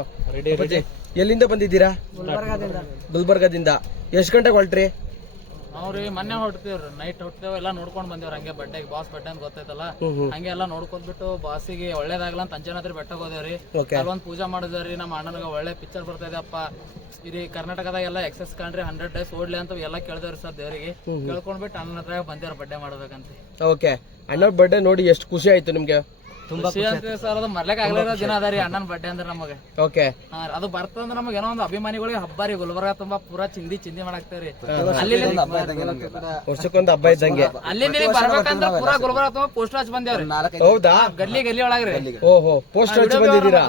ಅಪ್ಪಾಜಿ, ಎಲ್ಲಿಂದ ಬಂದಿದ್ದೀರಾ? ಗುಲ್ಬರ್ಗದಿಂದ. ಎಷ್ಟು ಗಂಟೆಗೆ ಹೊರಟ್ರಿ? ಅವ್ರಿ ಮೊನ್ನೆ ಹೊರಡ್ತೀವ್ರಿ ನೈಟ್ ಹೊಡ್ತೇವ್ ಎಲ್ಲ ನೋಡ್ಕೊಂಡ್ ಬಂದೇವ್ರಿ ಹಂಗೆ ಬಡ್ಡೆಗೆ ಬಾಸ್ ಬಡ್ಡೆ ಅಂತ ಗೊತ್ತೈತಲ್ಲ? ಹಂಗೆ ಎಲ್ಲ ನೋಡ್ಕೊಂಡ್ಬಿಟ್ಟು ಬಾಸಿಗೆ ಒಳ್ಳೇದಾಗ್ಲಾ ಅಂತ ಅಂಜನಾದ್ರಿ ಬೆಟ್ಟ ಹೋದೇವ್ರಿ ಅಲ್ಲೊಂದು ಪೂಜಾ ಮಾಡಿದ್ರಿ ನಮ್ಮ ಅಣ್ಣನಿಗೆ ಒಳ್ಳೆ ಪಿಕ್ಚರ್ ಬರ್ತಾ ಇದೆ ಅಪ್ಪ. ಇಲ್ಲಿ ಕರ್ನಾಟಕದಾಗ ಎಲ್ಲ ಎಕ್ಸಸ್ ಕಾಣ್ರಿ ಹಂಡ್ರೆಡ್ ಡೇಸ್ ಓಡ್ಲಿ ಅಂತ ಎಲ್ಲ ಕೇಳ್ದೇವ್ರಿ ಸರ್ ದೇವರಿಗೆ. ಕೇಳ್ಕೊಂಡ್ಬಿಟ್ಟು ಅಣ್ಣನ ಹತ್ರ ಬಂದೇವ್ರ ಬಡ್ಡೆ ಮಾಡ್ಬೇಕಂತ. ಓಕೆ. ಅಣ್ಣ ಬಡ್ಡೆ ನೋಡಿ ಎಷ್ಟು ಖುಷಿ ಆಯ್ತು ನಿಮ್ಗೆ? ಖುಷಿ ಅಂತ ಸರ್ ಅದು ಮರ್ಲಕ್ ಆಗ್ಲಿರೋ ದಿನ ಅದ ರೀ ಅಣ್ಣನ ಬಡ್ಡೆ ಅಂದ್ರೆ ನಮಗೆ. ಓಕೆ ಹಾ ರೀ, ಅದು ಬರ್ತಂದ್ರ ನಮಗೆ ಏನೋ ಒಂದು ಅಭಿಮಾನಿಗಳಿಗೆ ಹಬ್ಬ ರೀ ಗುಲ್ಬರ್ಗ ತುಂಬಾ ಪೂರಾ ಚಿಂದಿ ಚಿಂದಿ ಮಾಡಾಕ್ತೇವ್ರಿ ಅಲ್ಲಿ ವರ್ಷಕ್ಕೊಂದು ಹಬ್ಬ ಇದ್ದಂಗೆ ಬರ್ಬೇಕಂದ್ರ ಪೂರಾ ಗುಲ್ಬರ್ಗ ತುಂಬಾ ಪೋಸ್ಟರ್ ಹಚ್ಚಿ ಬಂದೇವ್ರಿ ಹೌದಾ? ಗಲ್ಲಿ ಗಲ್ಲಿ ಒಳಗ್ರಿ ಓಹೋ ಪೋಸ್ಟ್ ಹಚ್ಚಿ ಬಂದಿದ್ದೀರಾ?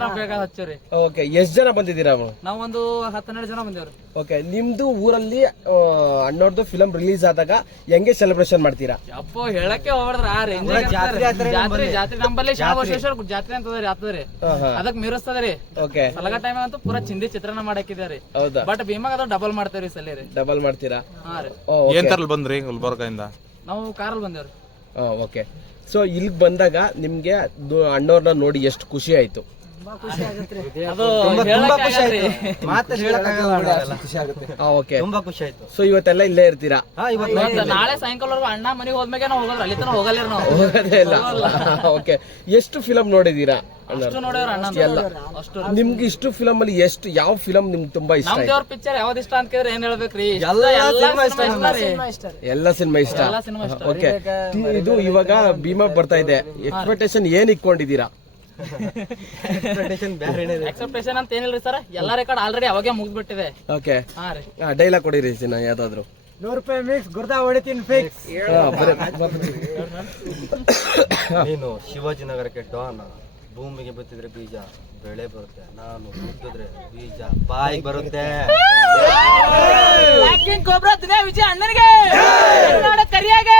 ಹಚ್ಚರಿ ಓಕೆ ಎಷ್ಟು ಜನ ಬಂದಿದ್ದೀರಾ ನಾವ್ ಒಂದು ಹತ್ತೆರಡು ಜನ ಬಂದೇವ್ರಿ ಓಕೆ ನಿಮ್ದು ಊರಲ್ಲಿ ಅಣ್ಣವ್ರದ್ದು ಫಿಲಂ ರಿಲೀಸ್ ಆದಾಗ ಹೆಂಗೆ ಸೆಲೆಬ್ರೇಷನ್ ಮಾಡ್ತೀರಾ? ಅಪ್ಪ ಹೇಳಕ್ಕೆ ಹೋಗ್ಬಾರ್ದ್ರ ಆ ರೇಂಜ್ ಜಾತ್ರೆ ಜಾತ್ರೆ ನಮ್ಮಲ್ಲಿ ಶಾಬಶೇಶ್ವರ ಜಾತ್ರೆ ಅಂತದ್ರಿ ಆತದ್ರಿ ಅದಕ್ ಮೀರಿಸ್ತದ್ರಿ ಓಕೆ ಸಲಗ ಟೈಮ್ ಅಂತೂ ಪೂರಾ ಚಿಂದಿ ಚಿತ್ರಣ ಮಾಡಾಕಿದ್ರಿ ಹೌದಾ? ಬಟ್ ಭೀಮಾಗ ಅದ ಡಬಲ್ ಮಾಡ್ತೇವ್ರಿ ಸಲ ರೀ. ಡಬಲ್ ಮಾಡ್ತೀರಾ? ಹಾ ರೀ. ಏನ್ ತರಲ್ ಬಂದ್ರಿ ಗುಲ್ಬರ್ಗದಿಂದ? ನಾವು ಕಾರಲ್ಲಿ ಬಂದೇವ್ರಿ. ಓಕೆ ಸೊ ಇಲ್ಲಿಗೆ ಬಂದಾಗ ನಿಮ್ಗೆ ಅಣ್ಣವ್ರನ್ನ ನೋಡಿ ಎಷ್ಟು ಖುಷಿ ಆಯ್ತು. ಓಕೆ. ತುಂಬಾ ಖುಷಿ ಆಯ್ತು. ಸೊ ಇವತ್ತೆಲ್ಲ ಇಲ್ಲೇ ಇರ್ತೀರಾ? ಇವತ್ತು ನಾಳೆ ಸಾಯಂಕಾಲವರೆಗೂ ಅಣ್ಣ ಮನೆಗೆ ಹೋದ್ಮೇಲೆ ನಾವು ಹೋಗಲ್ರಿ ಅಲ್ಲಿ ತನಕ ಹೋಗಲ್ಲ ನಾವು. ಹೋಗೋದೇ ಇಲ್ಲ. ಓಕೆ. ಎಷ್ಟು ಫಿಲಂ ನೋಡಿದೀರಾ? ನಿಮ್ಗೆ ಇಷ್ಟು ಫಿಲಂ ಅಲ್ಲಿ ಎಷ್ಟು ಯಾವ ಫಿಲಂ ನಿಮ್ಗೆ ತುಂಬಾ ಇಷ್ಟ ದೇವ್ರ ಪಿಕ್ಚರ್ ಯಾವ್ದು ಇಷ್ಟ ಅಂತ ಕೇಳಿದ್ರೆ ಏನ್ ಹೇಳ್ಬೇಕ್ರಿ? ಎಲ್ಲಾ ಸಿನಿಮಾ ಇಷ್ಟ ಓಕೆ. ಇದು ಇವಾಗ ಭೀಮಾ ಬರ್ತಾ ಇದೆ. ಎಕ್ಸ್ಪೆಕ್ಟೇಷನ್ ಏನ್ ಇಟ್ಕೊಂಡಿದ್ದೀರಾ? ಎಕ್ಸೆಪ್ಟೇಷನ್ ಅಂತ ಏನಿಲ್ರಿ ಸರ್ ಎಲ್ಲ ರೆಕಾರ್ಡ್ ಆಲ್ರೆಡಿ ಅವಾಗೆ ಮುಗ್ದ್ಬಿಟ್ಟಿದೆ ಓಕೆ ಹಾ ರೀ. ಡೈಲಾಗ್ ಕೊಡಿರಿ ಸಿನ ಯಾವ್ದಾದ್ರು. ನೂರು ರೂಪಾಯಿ ಮಿಕ್ಸ್ ಗುರ್ದಾ ಹೊಡಿತೀನಿ ಫಿಕ್ಸ್ ನೀನು ಶಿವಾಜಿನಗರಕ್ಕೆ ಡಾನ್ ಭೂಮಿಗೆ ಬಿತ್ತಿದ್ರೆ ಬೀಜ ಬೆಳೆ ಬರುತ್ತೆ. ನಾನು ಬಿತ್ತಿದ್ರೆ ಬೀಜ ಬಾಯಿ ಬರುತ್ತೆ. ಕೊಬ್ರ ದಿನ ವಿಜಯ ಅಣ್ಣನಿಗೆ. ಕರಿಯಾಗೆ.